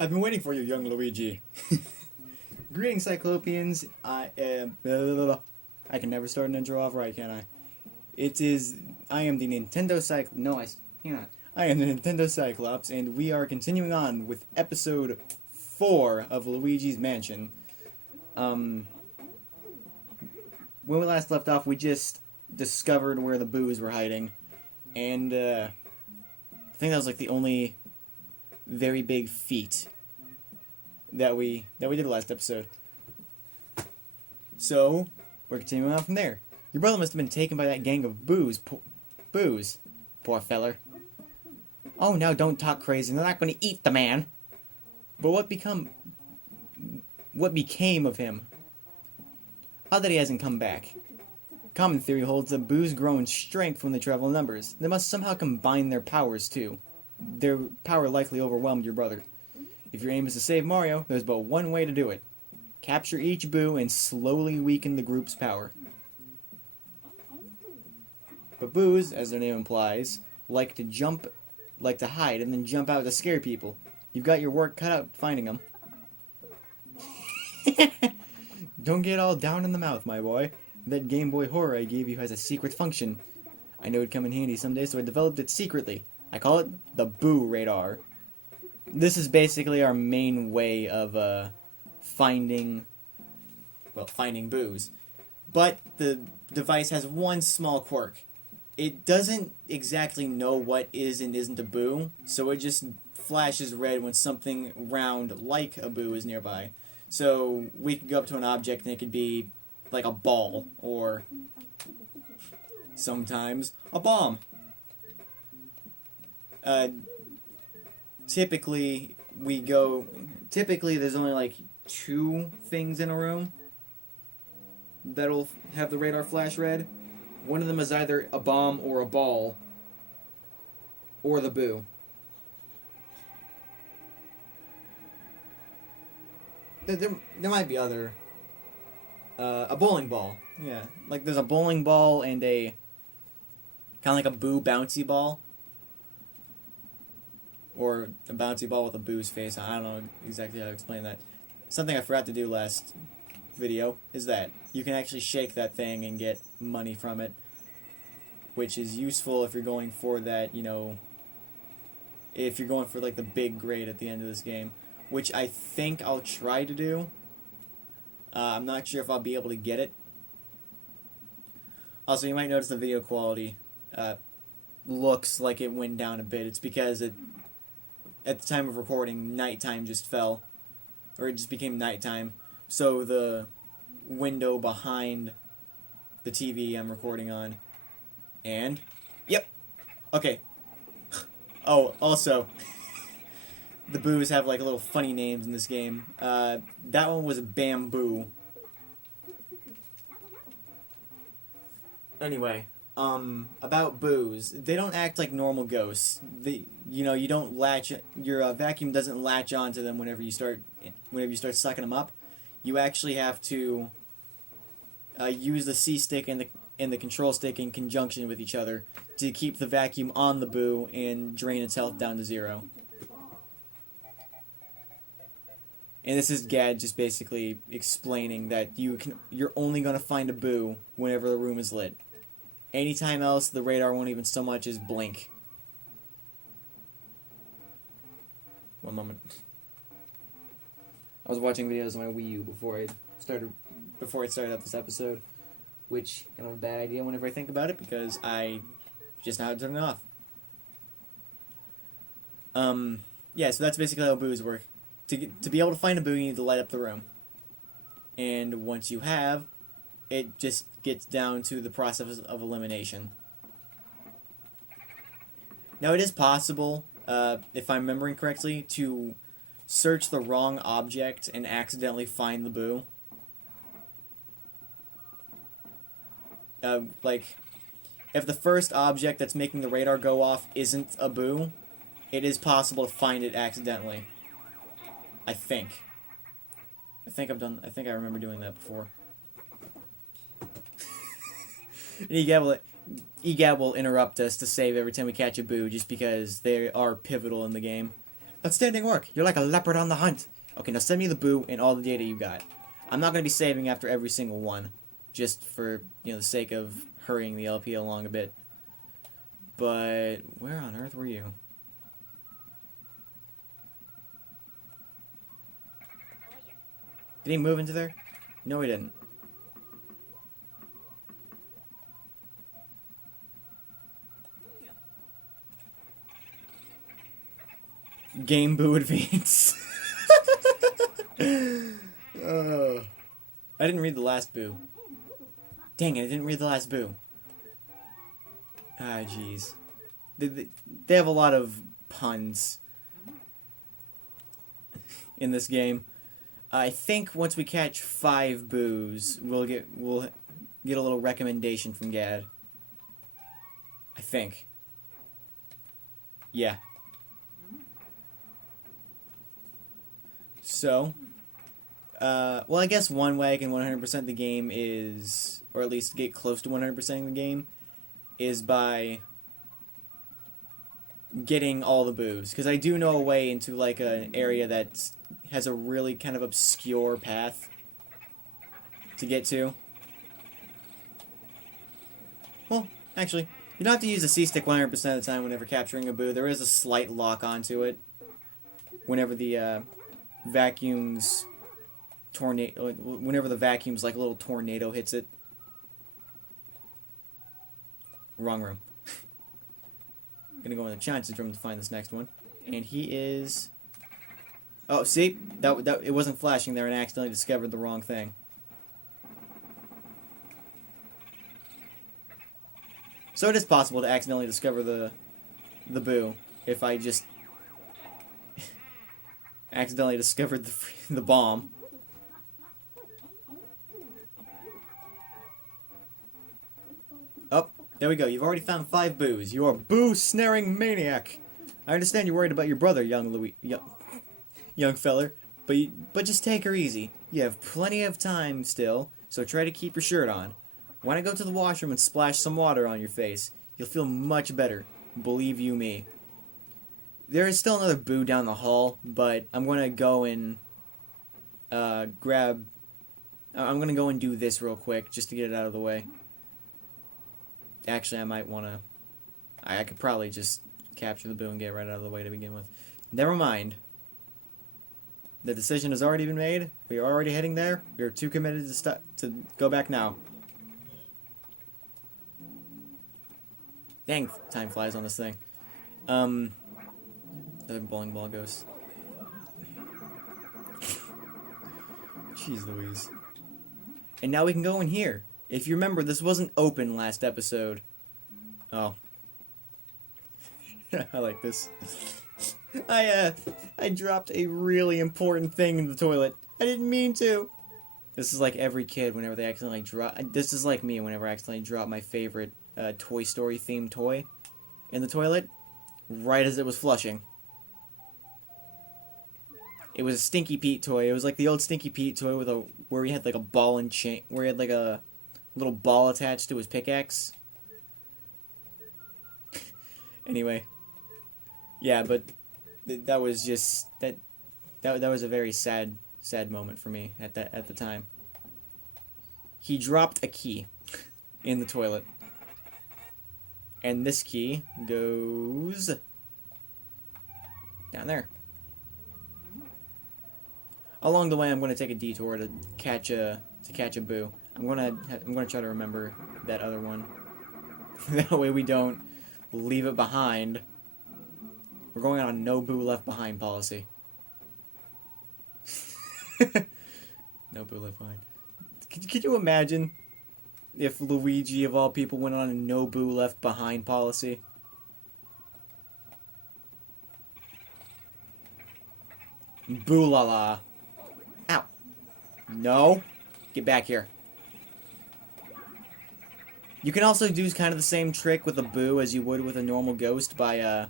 I've been waiting for you, young Luigi. Greetings, Cyclopians. I am. I can never start an intro off right, can I? It is. I am the Nintendo No, I cannot. I am the Nintendo Cyclops, and we are continuing on with episode 4 of Luigi's Mansion. When we last left off, we just discovered where the boos were hiding, and I think that was like the only very big feat that we did last episode. So we're continuing on from there. Your brother must have been taken by that gang of boos. Boos, poor feller. Oh, now don't talk crazy. They're not going to eat the man. But what became of him? Odd that he hasn't come back. Common theory holds that boos grow in strength when they travel in numbers. They must somehow combine their powers too. Their power likely overwhelmed your brother. If your aim is to save Mario, there's but one way to do it. Capture each boo and slowly weaken the group's power. But boos, as their name implies, like to hide and then jump out to scare people. You've got your work cut out finding them. Don't get all down in the mouth, my boy. That Game Boy horror I gave you has a secret function. I know it'd come in handy someday, so I developed it secretly. I call it the Boo Radar. This is basically our main way of finding boos. But the device has one small quirk. It doesn't exactly know what is and isn't a boo, so it just flashes red when something round like a boo is nearby. So we could go up to an object and it could be like a ball, or sometimes a bomb. Typically there's only like 2 things in a room that'll have the radar flash red. One of them is either a bomb or a ball, or the boo. There might be other. A bowling ball. Yeah. Like there's a bowling ball and a kind of like a boo bouncy ball. Or a bouncy ball with a boo's face. I don't know exactly how to explain that. Something I forgot to do last video is that you can actually shake that thing and get money from it, which is useful if you're going for that, if you're going for like the big grade at the end of this game, which I think I'll try to do. I'm not sure if I'll be able to get it. Also, you might notice the video quality looks like it went down a bit. It's because at the time of recording, nighttime just fell, or it just became nighttime. So the window behind the TV I'm recording on, and yep, okay. Oh, also, the boos have like little funny names in this game. That one was Bamboo. Anyway, about boos, they don't act like normal ghosts. You don't latch, your vacuum doesn't latch onto them whenever you start sucking them up. You actually have to use the C stick and the control stick in conjunction with each other to keep the vacuum on the boo and drain its health down to 0. And this is Gad just basically explaining that you're only going to find a boo whenever the room is lit. Anytime else, the radar won't even so much as blink. One moment. I was watching videos on my Wii U before I started up this episode, which kind of a bad idea whenever I think about it because I just know how to turn it off. Yeah, so that's basically how boos work. To be able to find a boo, you need to light up the room. And once you have, it just gets down to the process of elimination. Now, it is possible, if I'm remembering correctly, to search the wrong object and accidentally find the boo. Like, if the first object that's making the radar go off isn't a boo, it is possible to find it accidentally. I think I remember doing that before. EGAB will interrupt us to save every time we catch a boo just because they are pivotal in the game. Outstanding work. You're like a leopard on the hunt. Okay, now send me the boo and all the data you got. I'm not going to be saving after every single one, just for, the sake of hurrying the LP along a bit. But where on earth were you? Did he move into there? No, he didn't. Game Boo Advance. I didn't read the last boo. Dang it, I didn't read the last boo. Ah, jeez. They have a lot of puns in this game. I think once we catch 5 boos, we'll get a little recommendation from Gad. I think. Yeah. So, well, I guess one way I can 100% the game is, or at least get close to 100%ing the game, is by getting all the boos. Because I do know a way into, like, an area that has a really kind of obscure path to get to. Well, actually, you don't have to use the C-stick 100% of the time whenever capturing a boo. There is a slight lock onto it whenever the, vacuum's tornado, whenever the vacuum's like a little tornado hits it. Wrong room. Gonna go in the Chance's room to find this next one, and he is. Oh, see, that it wasn't flashing there, and I accidentally discovered the wrong thing. So it is possible to accidentally discover the boo if I just accidentally discovered the bomb. Oh, there we go. You've already found 5 boos. You are boo-snaring maniac. I understand you're worried about your brother, young feller, but just take her easy. You have plenty of time still, so try to keep your shirt on. When I go to the washroom and splash some water on your face, you'll feel much better. Believe you me. There is still another boo down the hall, but I'm going to go and I'm going to go and do this real quick, just to get it out of the way. Actually, I might want to. I could probably just capture the boo and get it right out of the way to begin with. Never mind. The decision has already been made. We are already heading there. We are too committed to go back now. Dang, time flies on this thing. The bowling ball ghost. Jeez Louise. And now we can go in here. If you remember, this wasn't open last episode. Oh. I like this. I dropped a really important thing in the toilet. I didn't mean to. This is like every kid whenever they accidentally drop. This is like me whenever I accidentally drop my favorite Toy Story themed toy in the toilet, right as it was flushing. It was a Stinky Pete toy. It was like the old Stinky Pete toy where he had like a ball and chain, where he had like a little ball attached to his pickaxe. Anyway, yeah, but that was just that was a very sad moment for me at the time. He dropped a key in the toilet, and this key goes down there. Along the way, I'm going to take a detour to catch a boo. I'm going to try to remember that other one. That way we don't leave it behind. We're going on a no boo left behind policy. No boo left behind. Could you imagine if Luigi of all people went on a no boo left behind policy? Boo la la. Ow. No. Get back here. You can also do kind of the same trick with a boo as you would with a normal ghost by,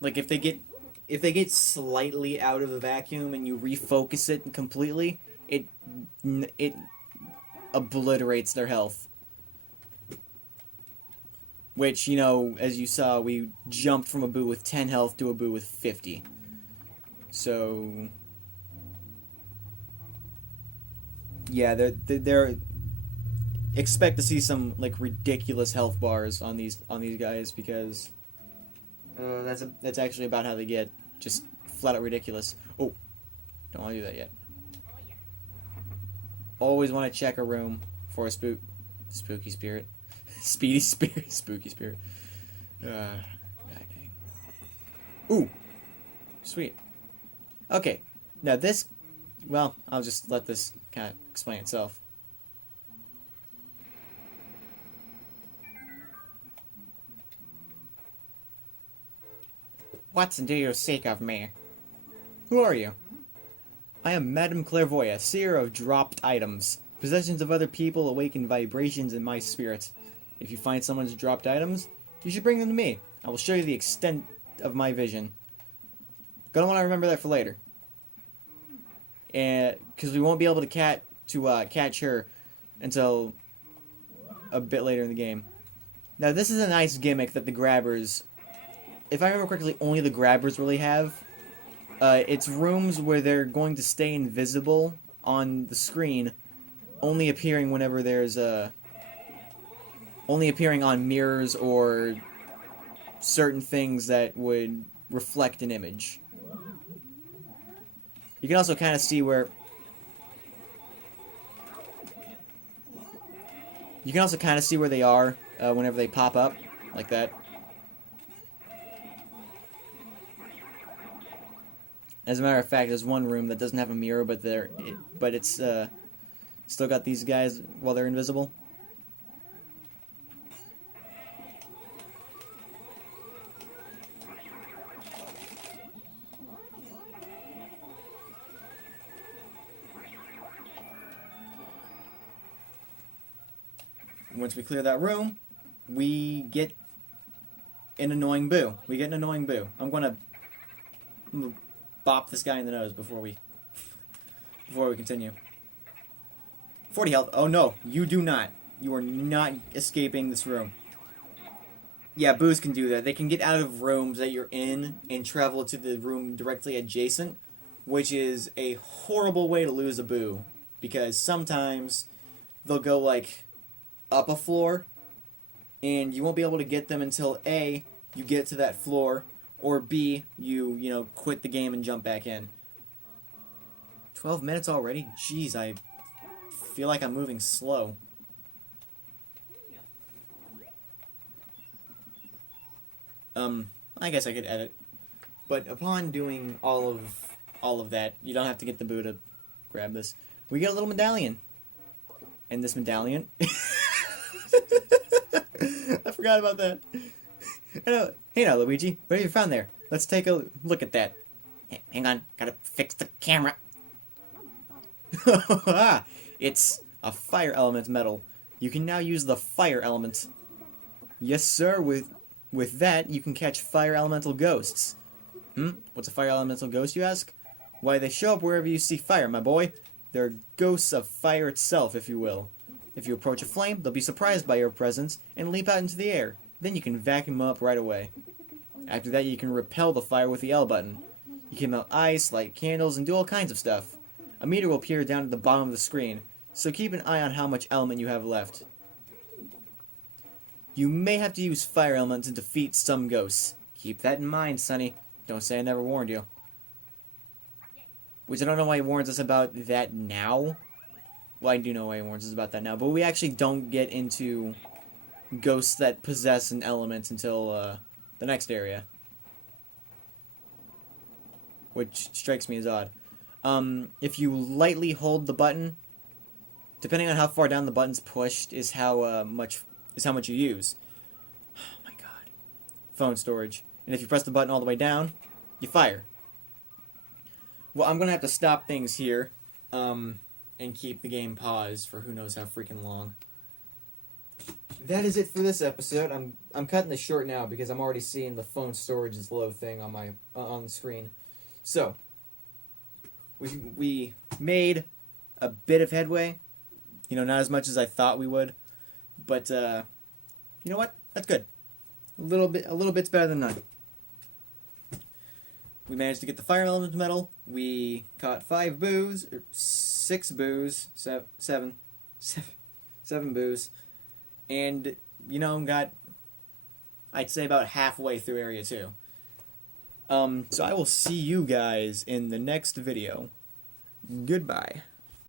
like if they get slightly out of the vacuum and you refocus it completely, it obliterates their health. Which, as you saw, we jumped from a boo with 10 health to a boo with 50. So yeah, they're expect to see some like ridiculous health bars on these guys because that's actually about how they get, just flat out ridiculous. Oh, don't want to do that yet. Always want to check a room for a spooky spirit, speedy spirit, spooky spirit. God dang. Ooh, sweet. Okay, now this, well, I'll just let this kind of explain itself. What do you seek of me? Who are you? I am Madame Clairvoyant, seer of dropped items. Possessions of other people awaken vibrations in my spirit. If you find someone's dropped items, you should bring them to me. I will show you the extent of my vision. Gonna want to remember that for later. And because we won't be able to catch her until a bit later in the game. Now this is a nice gimmick that the grabbers, if I remember correctly, only the grabbers really have. It's rooms where they're going to stay invisible on the screen, only appearing whenever there's only appearing on mirrors or certain things that would reflect an image. You can also kind of see where they are whenever they pop up, like that. As a matter of fact, there's one room that doesn't have a mirror, but it's still got these guys while they're invisible. Once we clear that room, we get an annoying boo. I'm gonna bop this guy in the nose before we continue. 40 health. Oh no, you do not. You are not escaping this room. Yeah, boos can do that. They can get out of rooms that you're in and travel to the room directly adjacent, which is a horrible way to lose a boo, because sometimes they'll go like up a floor and you won't be able to get them until A, you get to that floor, or B, you quit the game and jump back in. 12 minutes already? Jeez, I feel like I'm moving slow. I guess I could edit. But upon doing all of that, you don't have to get the boo to grab this. We get a little medallion. And this medallion... I forgot about that. Hey now, Luigi. What have you found there? Let's take a look at that. Hang on. Gotta fix the camera. It's a fire element medal. You can now use the fire element. Yes, sir. With that, you can catch fire elemental ghosts. What's a fire elemental ghost, you ask? Why, they show up wherever you see fire, my boy. They're ghosts of fire itself, if you will. If you approach a flame, they'll be surprised by your presence and leap out into the air. Then you can vacuum them up right away. After that, you can repel the fire with the L button. You can melt ice, light candles, and do all kinds of stuff. A meter will appear down at the bottom of the screen, so keep an eye on how much element you have left. You may have to use fire element to defeat some ghosts. Keep that in mind, Sonny. Don't say I never warned you. Which I don't know why he warns us about that now. Well, I do know why he warns us about that now, but we actually don't get into ghosts that possess an element until the next area. Which strikes me as odd. If you lightly hold the button, depending on how far down the button's pushed, is how much you use. Oh my god. Phone storage. And if you press the button all the way down, you fire. Well, I'm gonna have to stop things here, and keep the game paused for who knows how freaking long. That is it for this episode. I'm cutting this short now because I'm already seeing the phone storage is low thing on my on the screen. So we made a bit of headway. Not as much as I thought we would, but you know what? That's good. A little bit's better than none. We managed to get the fire element medal. We caught 5 boos, or 6 boos, 7 boos, and got, I'd say, about halfway through area 2. So I will see you guys in the next video. Goodbye.